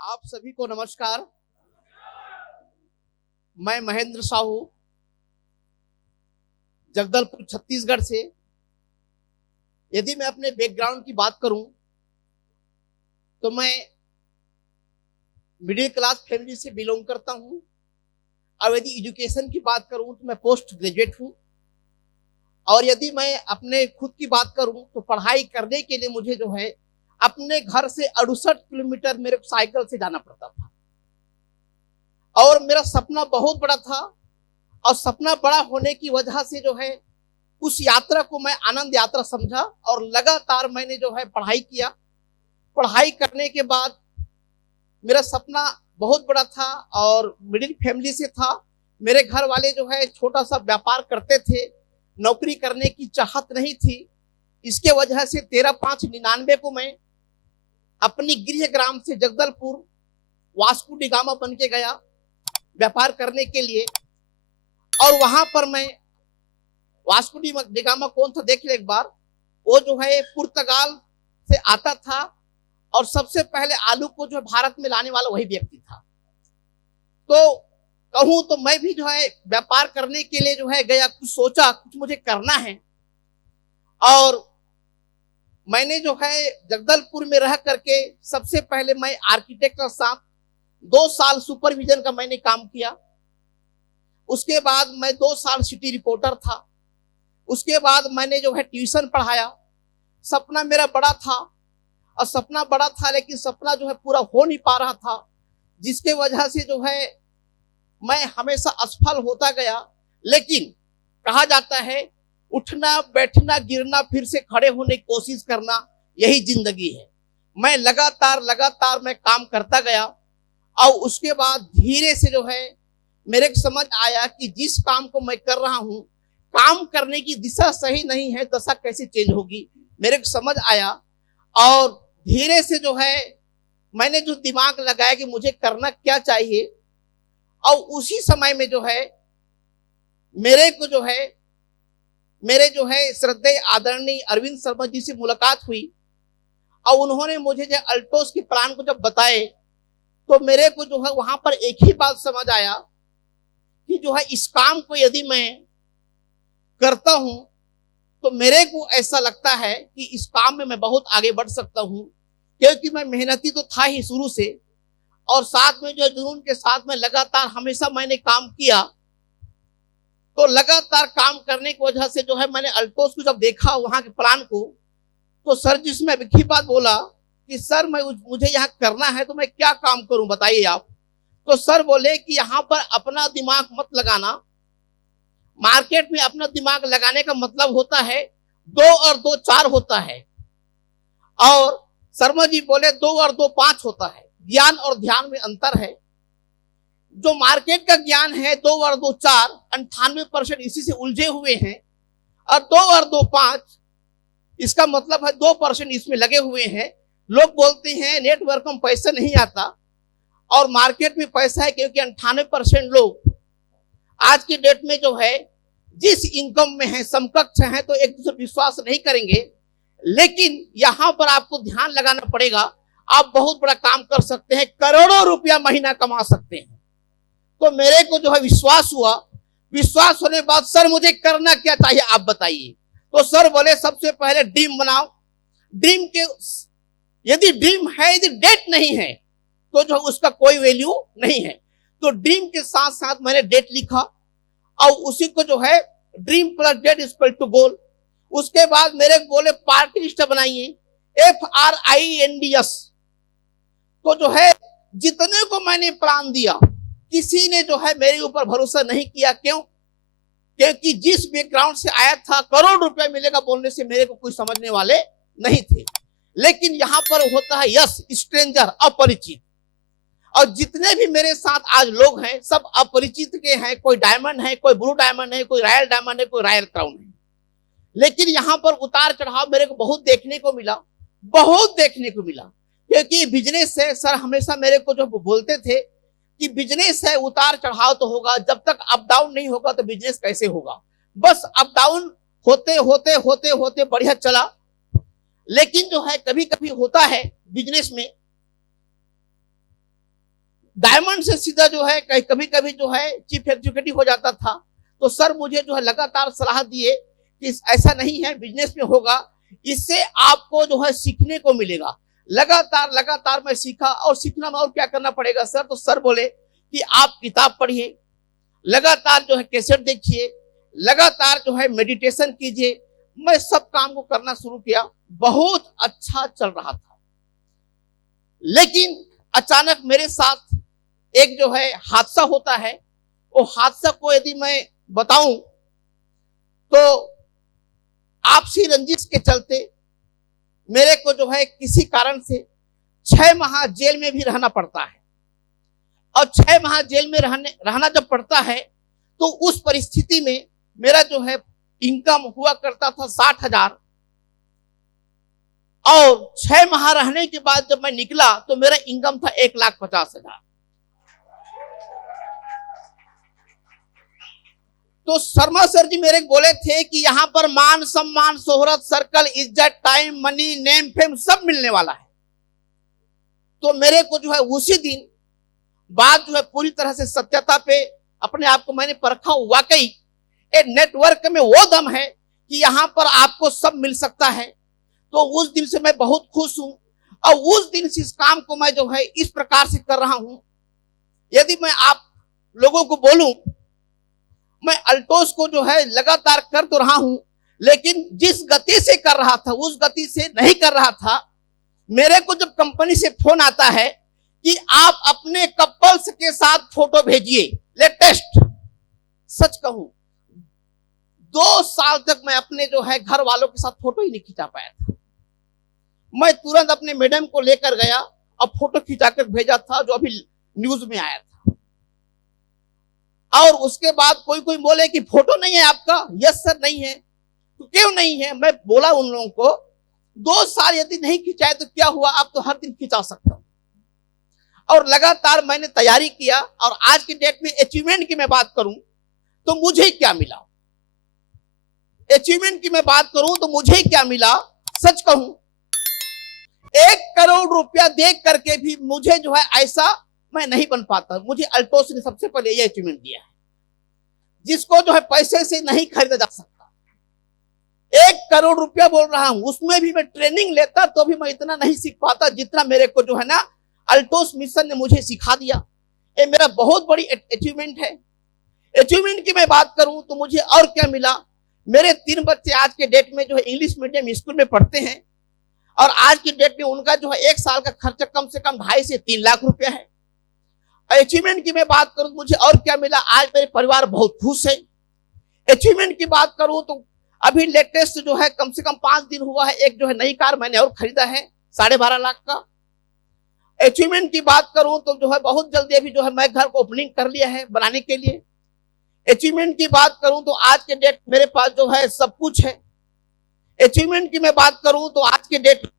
आप सभी को नमस्कार। मैं महेंद्र साहू जगदलपुर छत्तीसगढ़ से। यदि मैं अपने बैकग्राउंड की बात करूं तो मैं मिडिल क्लास फैमिली से बिलोंग करता हूं। और यदि एजुकेशन की बात करूं तो मैं पोस्ट ग्रेजुएट हूं। और यदि मैं अपने खुद की बात करूं तो पढ़ाई करने के लिए मुझे जो है अपने घर से 68 किलोमीटर मेरे को साइकिल से जाना पड़ता था। और मेरा सपना बहुत बड़ा था और सपना बड़ा होने की वजह से जो है उस यात्रा को मैं आनंद यात्रा समझा और लगातार मैंने जो है पढ़ाई किया। पढ़ाई करने के बाद मेरा सपना बहुत बड़ा था और मिडिल फैमिली से था। मेरे घर वाले जो है छोटा सा व्यापार करते थे, नौकरी करने की चाहत नहीं थी। इसके वजह से 13/5/99 को मैं अपनी गृह ग्राम से जगदलपुर वास्को डिगामा बन के गया व्यापार करने के लिए। और वहां पर मैं वास्को डिगामा कौन था देख ले एक बार। वो जो है पुर्तगाल से आता था और सबसे पहले आलू को जो भारत में लाने वाला वही व्यक्ति था। तो कहूं तो मैं भी जो है व्यापार करने के लिए जो है गया, कुछ सोचा कुछ मुझे करना है। और मैंने जो है जगदलपुर में रह करके सबसे पहले मैं आर्किटेक्ट के साथ 2 साल सुपरविजन का मैंने काम किया। उसके बाद मैं 2 साल सिटी रिपोर्टर था। उसके बाद मैंने जो है ट्यूशन पढ़ाया। सपना मेरा बड़ा था और सपना बड़ा था लेकिन सपना जो है पूरा हो नहीं पा रहा था, जिसके वजह से जो है मैं हमेशा असफल होता गया। लेकिन कहा जाता है उठना बैठना गिरना फिर से खड़े होने की कोशिश करना, यही जिंदगी है। मैं लगातार मैं काम करता गया और उसके बाद धीरे से जो है मेरे को समझ आया कि जिस काम को मैं कर रहा हूं काम करने की दिशा सही नहीं है, दशा कैसे चेंज होगी मेरे को समझ आया। और धीरे से जो है मैंने जो दिमाग लगाया कि मुझे करना क्या चाहिए। और उसी समय में जो है मेरे को जो है मेरे जो है श्रद्धेय आदरणीय अरविंद शर्मा जी से मुलाकात हुई और उन्होंने मुझे जो अल्टोस के प्लान को जब बताए तो मेरे को जो है वहां पर एक ही बात समझ आया कि जो है इस काम को यदि मैं करता हूं तो मेरे को ऐसा लगता है कि इस काम में मैं बहुत आगे बढ़ सकता हूं, क्योंकि मैं मेहनती तो था ही शुरू से और साथ में जो जुनून के साथ में लगातार हमेशा मैंने काम किया। तो लगातार काम करने की वजह से जो है मैंने अल्टोस को जब देखा वहां के प्लान को, तो सर जिसमें एक ही बात बोला कि सर मुझे यहाँ करना है तो मैं क्या काम करूं बताइए आप। तो सर बोले कि यहाँ पर अपना दिमाग मत लगाना। मार्केट में अपना दिमाग लगाने का मतलब होता है 2 और 2 4 होता है। और शर्मा जी बोले 2 और 2 5 होता है। ज्ञान और ध्यान में अंतर है। जो मार्केट का ज्ञान है 2 और 2 4 98% इसी से उलझे हुए हैं। और 2 और 2 5 इसका मतलब है 2% इसमें लगे हुए हैं। लोग बोलते हैं नेटवर्क में पैसा नहीं आता और मार्केट में पैसा है, क्योंकि 98% लोग आज की डेट में जो है जिस इनकम में है समकक्ष है तो एक दूसरे विश्वास नहीं करेंगे। लेकिन यहां पर आपको ध्यान लगाना पड़ेगा। आप बहुत बड़ा काम कर सकते हैं, करोड़ों रुपया महीना कमा सकते हैं। तो मेरे को जो है विश्वास हुआ। विश्वास होने के बाद सर मुझे करना क्या चाहिए आप बताइए। तो सर बोले सबसे पहले ड्रीम बनाओ। ड्रीम के यदि ड्रीम है, यदि डेट नहीं है तो जो उसका कोई वैल्यू नहीं है। तो ड्रीम के साथ साथ मैंने डेट लिखा और उसी को जो है dream plus date equal to goal. उसके बाद मेरे बोले पार्टी लिस्ट बनाइए FRINDS। तो जो है जितने को मैंने प्लान दिया किसी ने जो है मेरे ऊपर भरोसा नहीं किया। क्यों? क्योंकि जिस बैकग्राउंड से आया था करोड़ रुपया मिलेगा बोलने से मेरे को कोई समझने वाले नहीं थे। लेकिन यहां पर होता है यस स्ट्रेंजर, अपरिचित। और जितने भी मेरे साथ आज लोग हैं सब अपरिचित के हैं। कोई डायमंड है, कोई ब्लू डायमंड है, कोई रॉयल डायमंड है, कोई रॉयल क्राउन है। लेकिन यहां पर उतार चढ़ाव मेरे को बहुत देखने को मिला, बहुत देखने को मिला। क्योंकि बिजनेस है, सर हमेशा मेरे को जो बोलते थे कि बिजनेस है उतार चढ़ाव तो होगा, जब तक अप डाउन नहीं होगा तो बिजनेस कैसे होगा। बस अप डाउन होते होते होते होते बढ़िया चला। लेकिन जो है कभी कभी होता है बिजनेस में डायमंड से सीधा जो है कभी कभी जो है चीफ एग्जीक्यूटिव हो जाता था। तो सर मुझे जो है लगातार सलाह दिए कि ऐसा नहीं है, बिजनेस में होगा, इससे आपको जो है सीखने को मिलेगा। लगातार लगातार मैं सीखा, और सीखना में और क्या करना पड़ेगा सर? तो सर बोले कि आप किताब पढ़िए, लगातार जो है कैसेट देखिए, लगातार जो है मेडिटेशन कीजिए। मैं सब काम को करना शुरू किया, बहुत अच्छा चल रहा था। लेकिन अचानक मेरे साथ एक जो है हादसा होता है। वो हादसा को यदि मैं बताऊं तो आपसी रंजिश के चलते मेरे को जो है किसी कारण से 6 माह जेल में भी रहना पड़ता है। और 6 माह जेल में रहना जब पड़ता है तो उस परिस्थिति में मेरा जो है इनकम हुआ करता था 60,000, और 6 माह रहने के बाद जब मैं निकला तो मेरा इनकम था 1,50,000। तो शर्मा सर जी मेरे बोले थे कि यहां पर मान सम्मान, शोहरत, सर्कल, इज्जत, टाइम, मनी, नेम, फेम सब मिलने वाला है। तो मेरे को जो है उसी दिन बात जो है पूरी तरह से सत्यता पे अपने आप को मैंने परखा। वाकई एक नेटवर्क में वो दम है कि यहां पर आपको सब मिल सकता है। तो उस दिन से मैं बहुत खुश हूं, और उस दिन से इस काम को मैं जो है इस प्रकार से कर रहा हूं। यदि मैं आप लोगों को बोलूं, मैं अल्टोस को जो है लगातार कर तो रहा हूं, लेकिन जिस गति से कर रहा था उस गति से नहीं कर रहा था। मेरे को जब कंपनी से फोन आता है कि आप अपने कपल्स के साथ फोटो भेजिए लेटेस्ट, सच कहूं 2 साल तक मैं अपने जो है घर वालों के साथ फोटो ही नहीं खिंचा पाया था। मैं तुरंत अपने मैडम को लेकर गया और फोटो खिंचाकर भेजा था, जो अभी न्यूज में आया था। और उसके बाद कोई कोई बोले कि फोटो नहीं है आपका। यस सर नहीं है। तो क्यों नहीं है? मैं बोला उन लोगों को 2 साल यदि नहीं खिंचाए तो क्या हुआ, आप तो हर दिन खिंचा सकते हो। और लगातार मैंने तैयारी किया, और आज की डेट में अचीवमेंट की मैं बात करूं तो मुझे क्या मिला, अचीवमेंट की मैं बात करूं तो मुझे क्या मिला, सच कहूं 1 करोड़ रुपया देख करके भी मुझे जो है ऐसा मैं नहीं बन पाता। मुझे अल्टोस ने सबसे पहले यह अचीवमेंट दिया है, जिसको जो है पैसे से नहीं खरीदा जा सकता। 1 करोड़ रुपया बोल रहा हूं, उसमें भी मैं ट्रेनिंग लेता तो भी मैं इतना नहीं सीख पाता जितना मेरे को जो है ना अल्टोस मिशन ने मुझे सिखा दिया। ये मेरा बहुत बड़ी अचीवमेंट है। अचीवमेंट की मैं बात करूं तो मुझे और क्या मिला। मेरे 3 बच्चे आज के डेट में जो है इंग्लिश मीडियम स्कूल में पढ़ते हैं, और आज की डेट में उनका जो है 1 साल का खर्चा कम से कम 2.5 से 3 लाख रुपया है। अचीवमेंट की मैं बात करूं तो मुझे और क्या मिला, आज मेरे परिवार बहुत खुश है। अचीवमेंट की बात करूं तो अभी लेटेस्ट जो है कम से कम 5 दिन हुआ है, एक जो है नई कार मैंने और खरीदा है 12.5 लाख का। अचीवमेंट की बात करूं तो जो है बहुत जल्दी अभी जो है मैं घर को ओपनिंग कर लिया है बनाने के लिए। अचीवमेंट की बात करूं तो आज के डेट मेरे पास जो है सब कुछ है। अचीवमेंट की मैं बात करूं तो आज के डेट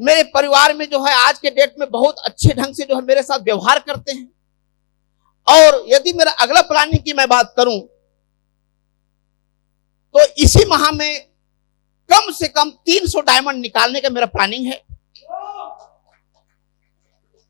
मेरे परिवार में जो है आज के डेट में बहुत अच्छे ढंग से जो है मेरे साथ व्यवहार करते हैं। और यदि मेरा अगला प्लानिंग की मैं बात करूं तो इसी माह में कम से कम 300 डायमंड निकालने का मेरा प्लानिंग है,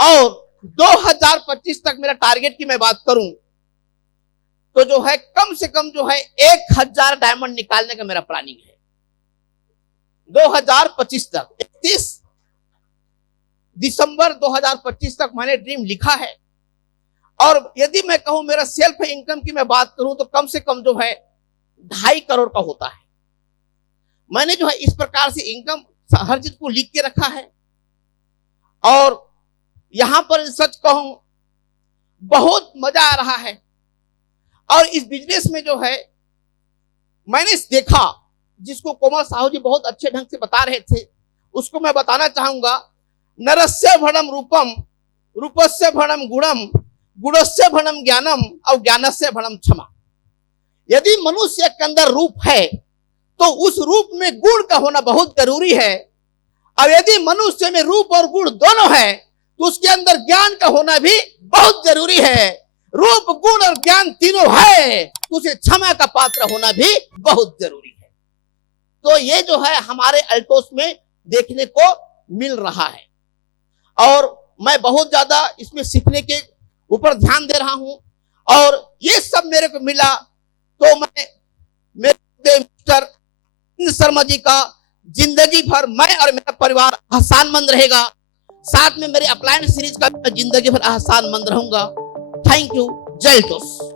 और 2025 तक मेरा टारगेट की मैं बात करूं तो जो है कम से कम जो है 1000 डायमंड निकालने का मेरा प्लानिंग है 2025 तक। 31 दिसंबर 2025 तक मैंने ड्रीम लिखा है। और यदि मैं कहूं मेरा सेल्फ इनकम की मैं बात करूं तो कम से कम जो है 2.5 करोड़ का होता है। मैंने जो है इस प्रकार से इनकम हर चीज को लिख के रखा है। और यहां पर सच कहूं बहुत मजा आ रहा है। और इस बिजनेस में जो है मैंने देखा, जिसको कोमल साहू जी बहुत अच्छे ढंग से बता रहे थे, उसको मैं बताना चाहूंगा। नरस्य भणम रूपम, रूपस्य भणम गुणम, गुणस्य भणम ज्ञानम, और ज्ञानस्य भणम क्षमा। यदि मनुष्य के अंदर रूप है तो उस रूप में गुण का होना बहुत जरूरी है। और यदि मनुष्य में रूप और गुण दोनों है तो उसके अंदर ज्ञान का होना भी बहुत जरूरी है। रूप, गुण और ज्ञान तीनों है तो उसे क्षमा का पात्र होना भी बहुत जरूरी है। तो ये जो है हमारे अल्टोस में देखने को मिल रहा है। और मैं बहुत ज्यादा इसमें सीखने के ऊपर ध्यान दे रहा हूं और ये सब मेरे को मिला तो मैं मेरे मिस्टर शर्मा जी का जिंदगी भर मैं और मेरा परिवार आसानमंद रहेगा। साथ में मेरे अप्लायंस सीरीज का जिंदगी भर आसानमंद रहूंगा। Thank you. जय जोश।